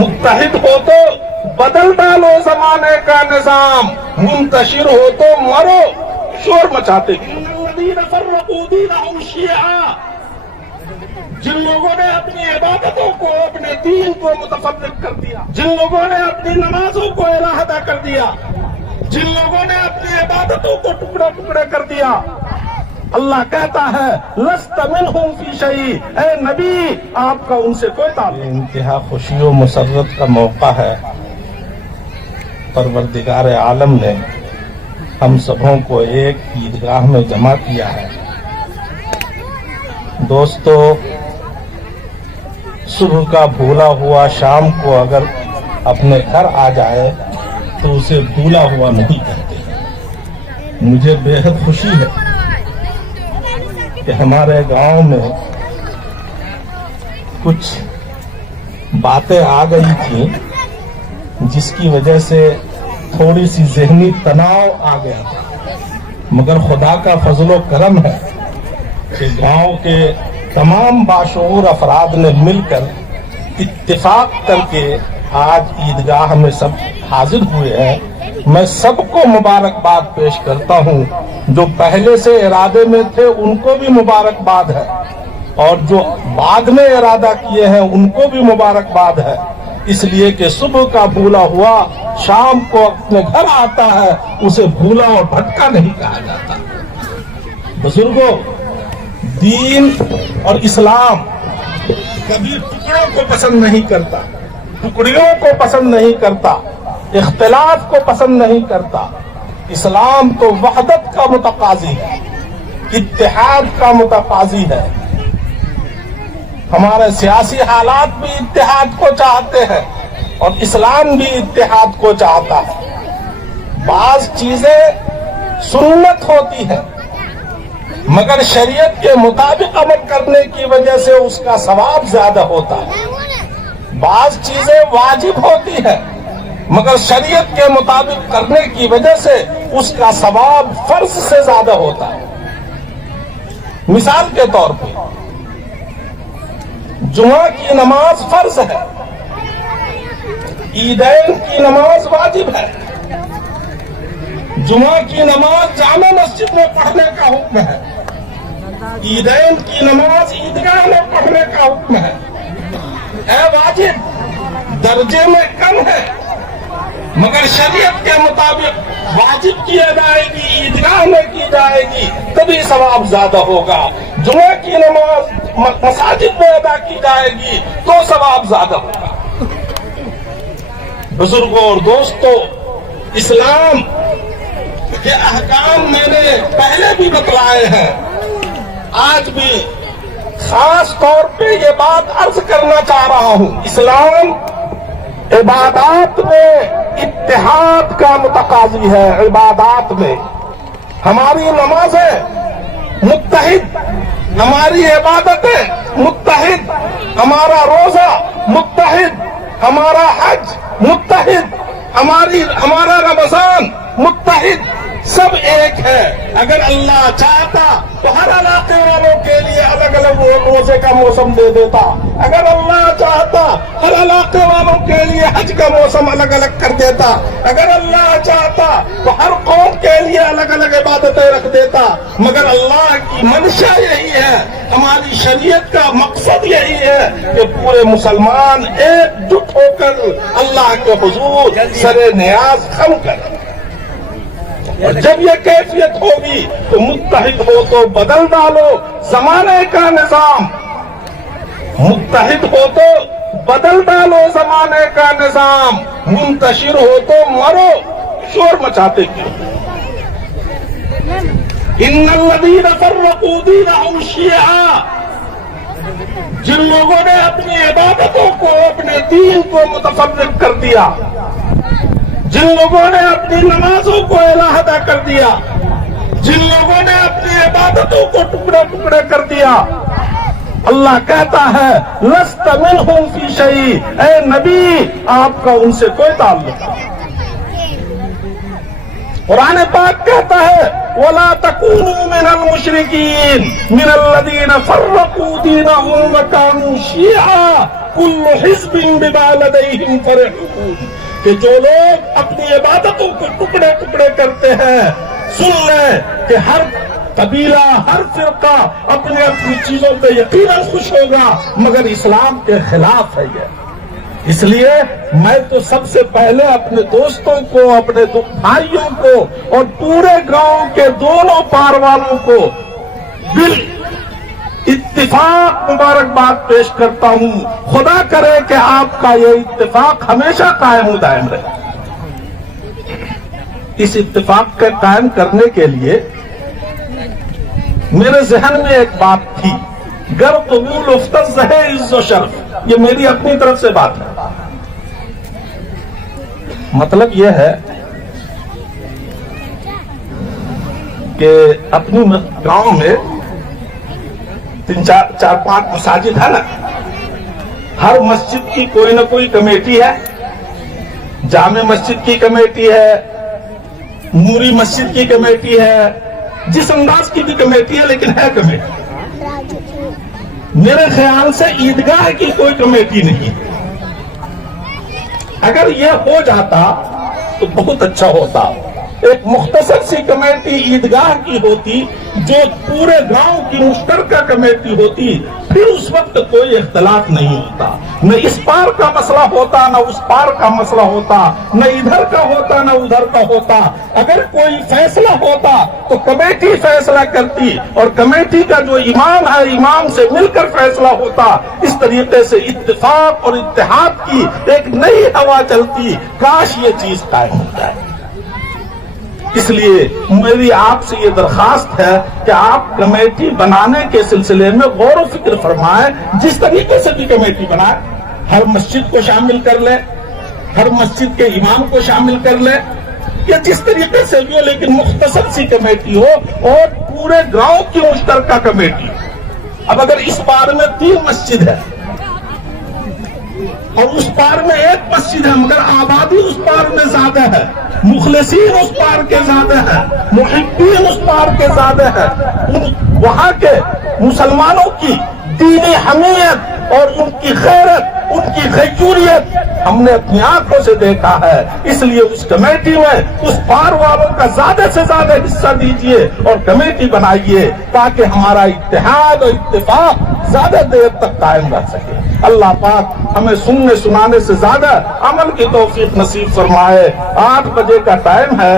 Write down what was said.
متحد ہو تو بدل ڈالو زمانے کا نظام، منتشر ہو تو مرو شور مچاتے کیوں؟ الذین فرقوا دینہم شیعا، جن لوگوں نے اپنی عبادتوں کو، اپنے دین کو متفرق کر دیا، جن لوگوں نے اپنی نمازوں کو علیحدہ کر دیا، جن لوگوں نے اپنی عبادتوں کو ٹکڑے ٹکڑے کر دیا، اللہ کہتا ہے لست منہم فی شیء، اے نبی آپ کا ان سے کوئی تعلق نہیں۔ انتہا خوشی و مسرت کا موقع ہے، پروردگار عالم نے ہم سبوں کو ایک عیدگاہ میں جمع کیا ہے۔ دوستو، صبح کا بھولا ہوا شام کو اگر اپنے گھر آ جائے تو اسے بھولا ہوا نہیں کہتے۔ مجھے بے حد خوشی ہے کہ ہمارے گاؤں میں کچھ باتیں آ گئی تھیں جس کی وجہ سے تھوڑی سی ذہنی تناؤ آ گیا تھا، مگر خدا کا فضل و کرم ہے کہ گاؤں کے تمام باشعور افراد نے مل کر اتفاق کر کے آج عیدگاہ میں سب حاضر ہوئے ہیں۔ میں سب کو مبارکباد پیش کرتا ہوں، جو پہلے سے ارادے میں تھے ان کو بھی مبارکباد ہے، اور جو بعد میں ارادہ کیے ہیں ان کو بھی مبارکباد ہے، اس لیے کہ صبح کا بھولا ہوا شام کو اپنے گھر آتا ہے، اسے بھولا اور بھٹکا نہیں کہا جاتا۔ بزرگوں، دین اور اسلام کبھی ٹکڑوں کو پسند نہیں کرتا، ٹکڑیوں کو پسند نہیں کرتا، اختلاف کو پسند نہیں کرتا۔ اسلام تو وحدت کا متقاضی ہے، اتحاد کا متقاضی ہے۔ ہمارے سیاسی حالات بھی اتحاد کو چاہتے ہیں اور اسلام بھی اتحاد کو چاہتا ہے۔ بعض چیزیں سنت ہوتی ہیں مگر شریعت کے مطابق عمل کرنے کی وجہ سے اس کا ثواب زیادہ ہوتا ہے۔ بعض چیزیں واجب ہوتی ہیں مگر شریعت کے مطابق کرنے کی وجہ سے اس کا ثواب فرض سے زیادہ ہوتا ہے۔ مثال کے طور پہ جمعہ کی نماز فرض ہے، عیدین کی نماز واجب ہے، جمعہ کی نماز جامع مسجد میں پڑھنے کا حکم ہے، عیدین کی نماز عیدگاہ میں پڑھنے کا حکم ہے۔ اے واجب درجے میں کم ہے مگر شریعت کے مطابق واجب کی ادائیگی عیدگاہ میں کی جائے گی تبھی ثواب زیادہ ہوگا۔ جمعہ کی نماز مساجد میں ادا کی جائے گی تو ثواب زیادہ ہوگا۔ بزرگوں اور دوستوں، اسلام کے احکام میں نے پہلے بھی بتلائے ہیں، آج بھی خاص طور پہ یہ بات عرض کرنا چاہ رہا ہوں۔ اسلام عبادات میں اتحاد کا متقاضی ہے۔ عبادات میں ہماری نمازیں متحد، ہماری عبادتیں متحد، ہمارا روزہ متحد، ہمارا حج متحد، ہمارا رمضان متحد، سب ایک ہے۔ اگر اللہ چاہتا تو ہر علاقے والوں کے لیے الگ الگ روزے کا موسم دے دیتا، اگر اللہ چاہتا ہر علاقے والوں کے لیے حج کا موسم الگ الگ کر دیتا، اگر اللہ چاہتا تو ہر قوم کے لیے الگ الگ عبادتیں رکھ دیتا، مگر اللہ کی منشا یہی ہے، ہماری شریعت کا مقصد یہی ہے کہ پورے مسلمان ایک جٹ ہو کر اللہ کے حضور سر نیاز خم کریں۔ اور جب یہ کیفیت ہوگی تو متحد ہو تو بدل ڈالو زمانے کا نظام، متحد ہو تو بدل ڈالو زمانے کا نظام، منتشر ہو تو مرو شور مچاتے کیوں؟ ان الذین فرقوا دینہم شیعا، جن لوگوں نے اپنی عبادتوں کو، اپنے دین کو متفرق کر دیا، جن لوگوں نے اپنی نمازوں کو علیحدہ کر دیا، جن لوگوں نے اپنی عبادتوں کو ٹکڑے ٹکڑے کر دیا، اللہ کہتا ہے لست منہم فی شیء، اے نبی آپ کا ان سے کوئی تعلق نہیں۔ قرآن پاک کہتا ہے وَلَا تَكُونُوا مِنَ الْمُشْرِكِينَ مِنَ الَّذِينَ فَرَّقُوا دِينَهُمْ وَكَانُوا شِيَعًا، کل حزب بما لدیہم فرحون، کہ جو لوگ اپنی عبادتوں کو ٹکڑے ٹکڑے کرتے ہیں، سن لیں کہ ہر قبیلہ، ہر فرقہ اپنے اپنی چیزوں پہ یقیناً خوش ہوگا، مگر اسلام کے خلاف ہے یہ۔ اس لیے میں تو سب سے پہلے اپنے دوستوں کو، اپنے بھائیوں کو اور پورے گاؤں کے دونوں پار والوں کو دل اتفاق مبارکباد پیش کرتا ہوں۔ خدا کرے کہ آپ کا یہ اتفاق ہمیشہ قائم و دائم رہے۔ اس اتفاق کے قائم کرنے کے لیے میرے ذہن میں ایک بات تھی، گر قبول افتز ہے عز و شرف، یہ میری اپنی طرف سے بات ہے۔ مطلب یہ ہے کہ اپنی گاؤں میں 4-5 مساجد ہے نا، ہر مسجد کی کوئی نہ کوئی کمیٹی ہے، جامع مسجد کی کمیٹی ہے، نوری مسجد کی کمیٹی ہے، جس انداز کی بھی کمیٹی ہے، لیکن ہے کمیٹی۔ میرے خیال سے عیدگاہ کی کوئی کمیٹی نہیں۔ اگر یہ ہو جاتا تو بہت اچھا ہوتا، ایک مختصر سی کمیٹی عیدگاہ کی ہوتی جو پورے گاؤں کی مشترکہ کمیٹی ہوتی، پھر اس وقت کوئی اختلاف نہیں ہوتا، نہ اس پار کا مسئلہ ہوتا، نہ اس پار کا مسئلہ ہوتا، نہ ادھر کا ہوتا، نہ ادھر کا ہوتا۔ اگر کوئی فیصلہ ہوتا تو کمیٹی فیصلہ کرتی، اور کمیٹی کا جو امام ہے، امام سے مل کر فیصلہ ہوتا۔ اس طریقے سے اتفاق اور اتحاد کی ایک نئی ہوا چلتی۔ کاش یہ چیز قائم ہو جائے۔ اس لیے میری آپ سے یہ درخواست ہے کہ آپ کمیٹی بنانے کے سلسلے میں غور و فکر فرمائیں، جس طریقے سے بھی کمیٹی بنائیں، ہر مسجد کو شامل کر لیں، ہر مسجد کے امام کو شامل کر لیں، یا جس طریقے سے بھی ہو، لیکن مختصر سی کمیٹی ہو اور پورے گاؤں کی مشترکہ کمیٹی۔ اب اگر اس پار میں 3 مسجد ہے اور اس پار میں 1 مسجد ہے، مگر آبادی اس پار میں زیادہ ہے، مخلصین اس پار کے زیادہ ہیں، محبین اس پار کے زیادہ ہیں، وہاں کے مسلمانوں کی دینی حمیت اور ان کی غیرت، ان کی غیوریت ہم نے اپنی آنکھوں سے دیکھا ہے۔ اس لیے اس کمیٹی میں اس پار والوں کا زیادہ سے زیادہ حصہ دیجیے اور کمیٹی بنائیے، تاکہ ہمارا اتحاد اور اتفاق زیادہ دیر تک قائم رہ سکے۔ اللہ پاک ہمیں سننے سنانے سے زیادہ عمل کی توفیق نصیب فرمائے۔ 8 بجے کا ٹائم ہے۔